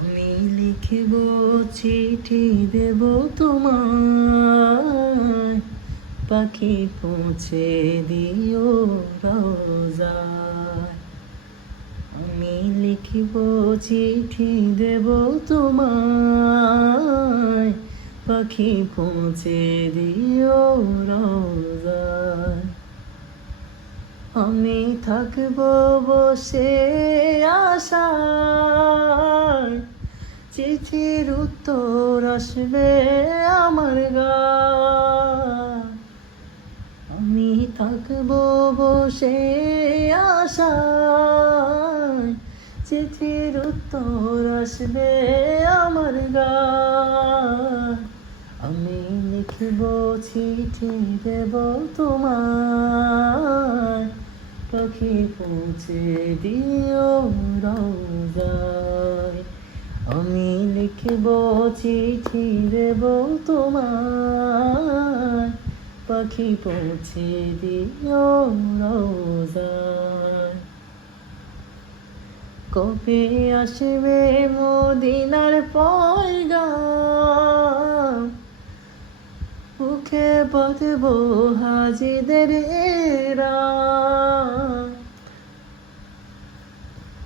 আমি লিখিব চিঠি দেব তোমায়, পাখি পৌঁছে দিও রোজায়। আমি লিখিব চিঠি দেব তোমায়, পাখি পৌঁছে দিও রোজায়। আমি থাকব বসে আশায়, চিঠির উত্তর আসবে আমার গায়। আমি থাকব বসে আশায়, চিঠির উত্তর আসবে আমার গায়। আমি লিখব চিঠি দেব তোমায়, পাখি পৌঁছে দিও রোজায়। আমি লিখব চিঠি দেব তোমায়, পাখি পৌঁছে দিও রোজায়। কবে আসবে মদিনার পয়গাম, মুখে বাঁধব হাজিদের এরা।